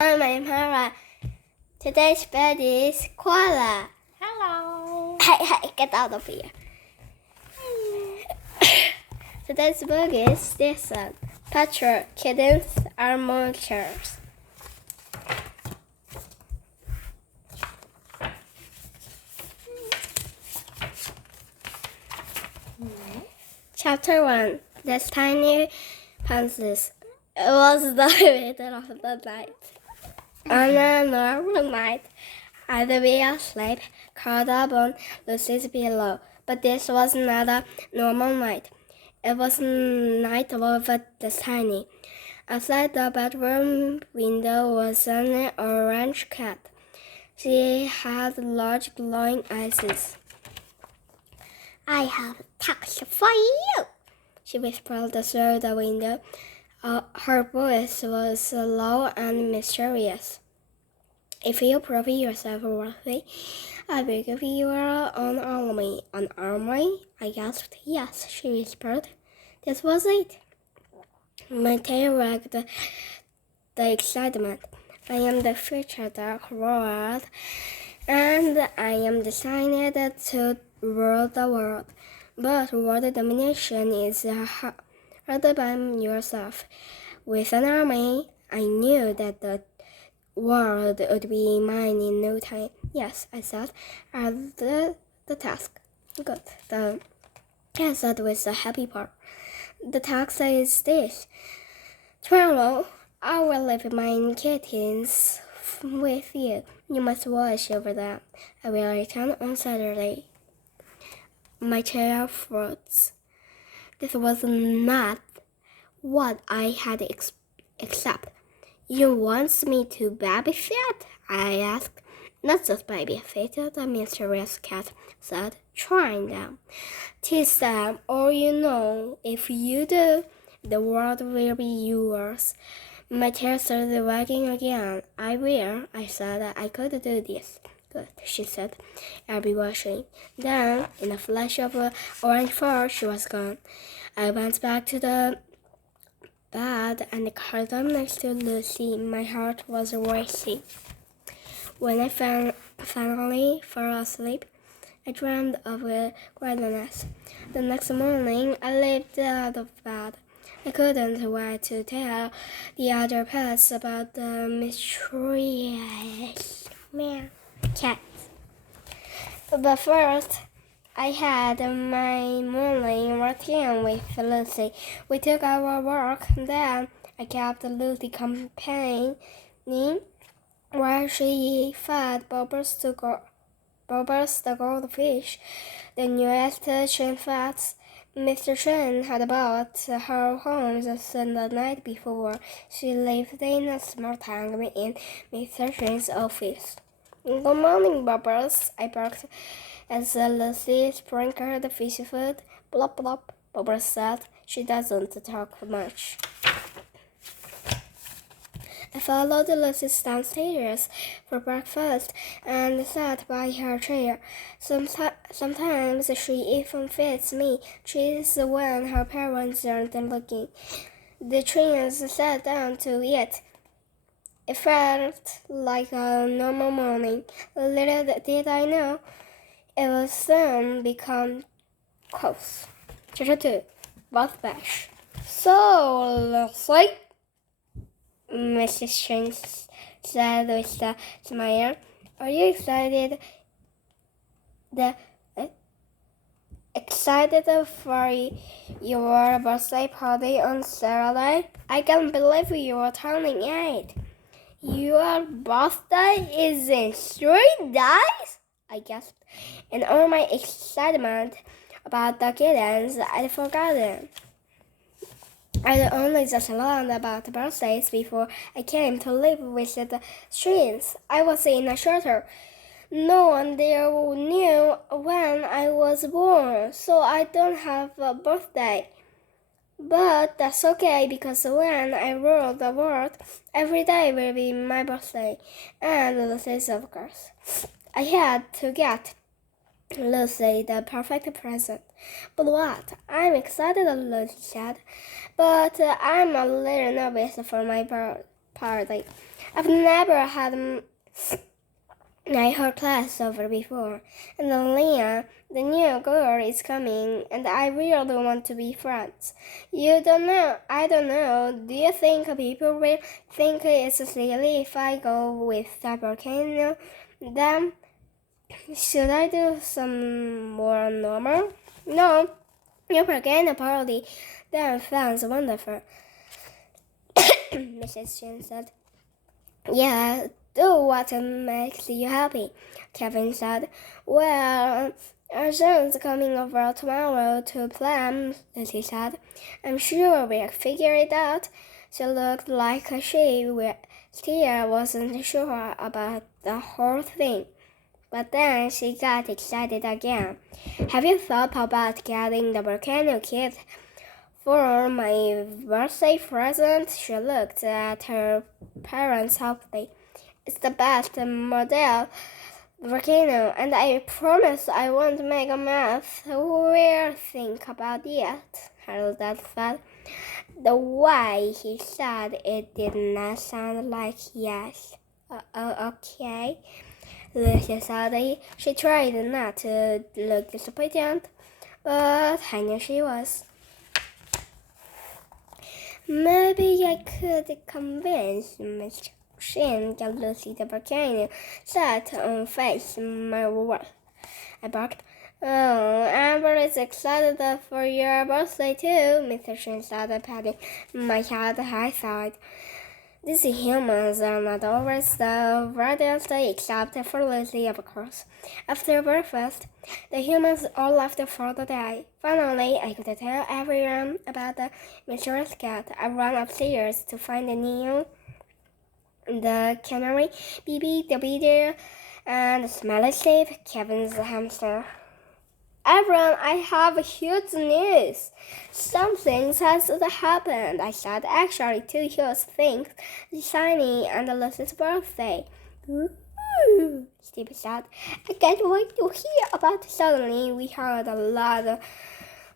I'm Hara. Today's bird is koala. Hello. Hey, get out of here. Today's book is this one. Patrol, kittens are monsters. Chapter 1. The tiny pansies. It was the middle of the night. On a normal night, I'd be asleep, curled up on Lucy's pillow. But this was not a normal night. It was night over the tiny. Outside the bedroom window was an orange cat. She had large glowing eyes. "I have a task for you," she whispered through the window. Her voice was low and mysterious. "If you prove yourself worthy, I will give you an army." "An army?" I gasped. "Yes," she whispered. This was it. My tail wagged the excitement. "I am the future Dark World, and I am designed to rule the world. But world domination is hard by yourself. With an army, I knew that the world would be mine in no time." "Yes," I said, "at the task." "Good," the cat said with a happy purr. "The task is this. Tomorrow, I will leave my kittens with you. You must watch over them. I will return on Saturday." My tail froze. This was not what I had expected. "You want me to babysit?" I asked. "Not just babysit," the mysterious cat said, "trying them. Teach them, or if you do, the world will be yours." My tail started wagging again. "I will," I said. "I could do this." "Good," she said. "I'll be watching." Then, in a flash of orange fur, she was gone. I went back to the bed and curled up next to Lucy. My heart was racing. When I finally fell asleep, I dreamed of greatness. The next morning, I leaped out of bed. I couldn't wait to tell the other pets about the mysterious cat. But first, I had my morning routine with Lucy. We took our walk. Then I kept Lucy company while she fed Bubbles the goldfish, the newest Chen facts. Mr. Chen had bought her home just the night before. She lived in a small town in Mr. Chen's office. "Good morning, Bubbles," I barked as Lucy sprinkled the fish food. "Blop, blop," Bubbles said. "She doesn't talk much." I followed Lucy downstairs for breakfast and sat by her chair. Sometimes she even feeds me treats when her parents aren't looking. The twins sat down to eat. It felt like a normal morning. Little did I know, it would soon become close. Chapter 2. Bath Bash. "So, Lucy," Mrs. Chen said with a smile, "are you excited for your birthday party on Saturday? I can't believe you are turning 8. Your birthday is in 3 days?" I gasped. In all my excitement about the kittens, I'd forgotten. I'd only just learned about birthdays before I came to live with the twins. I was in a shelter. No one there knew when I was born, so I don't have a birthday. But that's okay, because when I rule the world, every day will be my birthday, and Lucy's, of course. I had to get Lucy the perfect present. "But what?" "I'm excited," Lucy said, "but I'm a little nervous for my party. I've never had her class over before, and then Leah, the new girl, is coming, and I really want to be friends. I don't know. Do you think people will think it's silly if I go with the volcano? Then, should I do some more normal? No, your volcano party. That sounds wonderful. Mrs. Chen said. Yeah, do what makes you happy, Kevin said. Well, our son's coming over tomorrow to plan, Lucy said. I'm sure we'll figure it out. She looked like she still wasn't sure about the whole thing. But then she got excited again. Have you thought about getting the volcano kit for my birthday present? She looked at her parents helpfully. It's the best model volcano, and I promise I won't make a mess. We'll think about it, her dad said. The way he said it did not sound like yes. Okay, Lucy said. She tried not to look disappointed, but I knew she was. Maybe I could convince Mr. Shin that Lucy the volcano set on face my work. I barked. Oh, Amber is excited for your birthday too, Mr. Shin said, patting my head. I thought, these humans are not always the brightest, except for Lucy, of course. After breakfast, the humans all left for the day. Finally, I could tell everyone about the mysterious cat. I ran upstairs to find the canary, Bibi, the beater, and Smiley Steve, Kevin's hamster. Everyone, I have huge news. Something has happened, I said. Actually, two huge things, Shiny and Lucy's birthday. Ooh, Steve said. I can't wait to hear about it. Suddenly, we heard a loud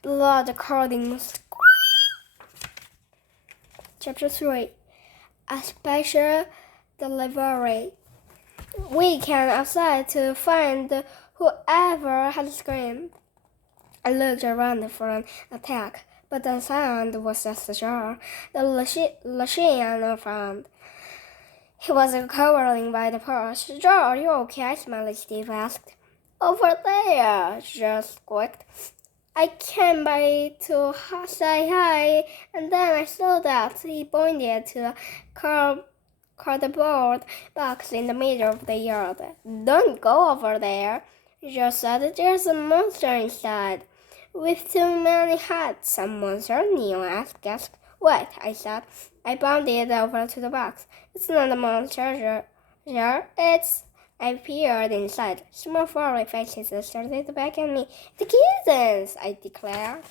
blood-curdling scream. Chapter 3. A special delivery. We came outside to find whoever had screamed. I looked around for an attack, but the sound was just a jar. The Lucian found. He was cowering by the porch. Jar, are you okay? Smiley Steve asked. Over there, just squeaked. I came by to say hi, and then I saw that he pointed to a cardboard box in the middle of the yard. Don't go over there, Joe said. There's a monster inside. With too many hats, a monster? Neil asked. Gasped. What? I said. I bounded over to the box. It's not a monster, Joe. It's... I peered inside. Small furry faces started back at me. The kittens, I declared.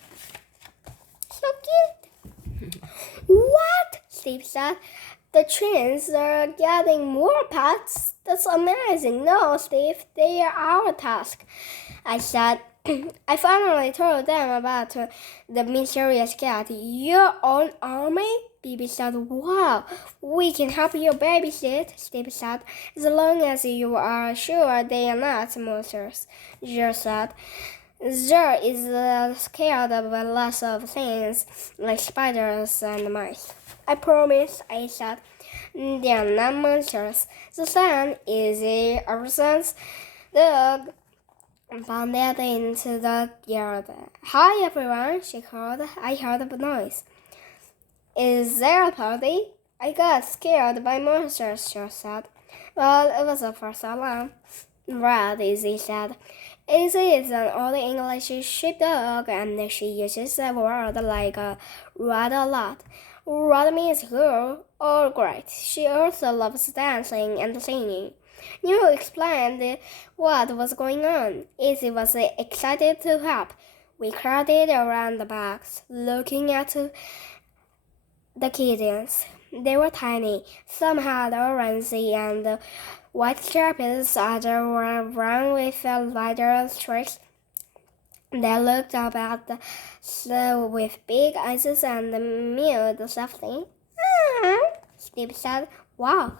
So cute. What? Steve said. The twins are getting more pets. That's amazing. No, Steve, they are our task, I said. I finally told them about the mysterious cat. Your own army? Bibi said. Wow, we can help you babysit, Steve said, as long as you are sure they are not monsters, Joe said. Joe is scared of lots of things, like spiders and mice. I promise, I said. They are not monsters. The sun is our son's dog bounded into the yard. Hi, everyone, she called. I heard a noise. Is there a party? I got scared by monsters, she said. Well, it was a false alarm. Right, Izzy said. Izzy is an old English sheepdog, and she uses the word like rat a lot. Rat means girl or great. She also loves dancing and singing. Neil explained what was going on. Izzy was excited to help. We crowded around the box, looking at the kittens. They were tiny. Some had orange and white stripes, others were brown with lighter streaks. They looked up at the snow with big eyes and mewed softly. Steve said, Wow,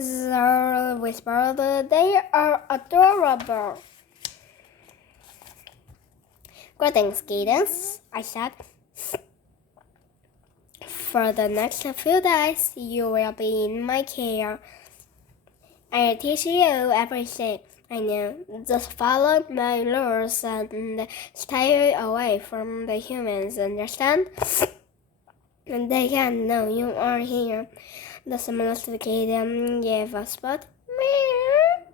Zara whispered, "They are adorable." "Greetings, kittens," I said. "For the next few days, you will be in my care. I'll teach you everything I know. Just follow my rules and stay away from the humans, understand? And they can know you are here." The smallest kitten gave a spot. "Meow."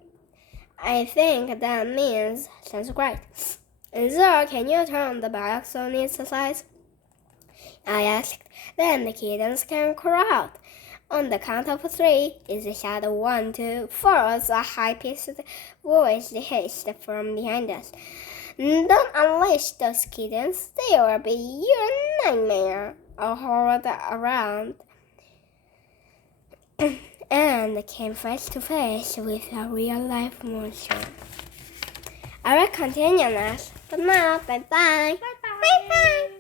"I think that means sounds great." "Zara, can you turn the box on its side?" I asked. Then the kittens came crowd. "On the count of three," it said. "1, 2, 4. A high-pitched voice hissed from behind us. "Don't unleash those kittens. They will be your nightmare." I whirled around and came face to face with a real-life monster. I will continue next. But now, bye-bye. Bye-bye.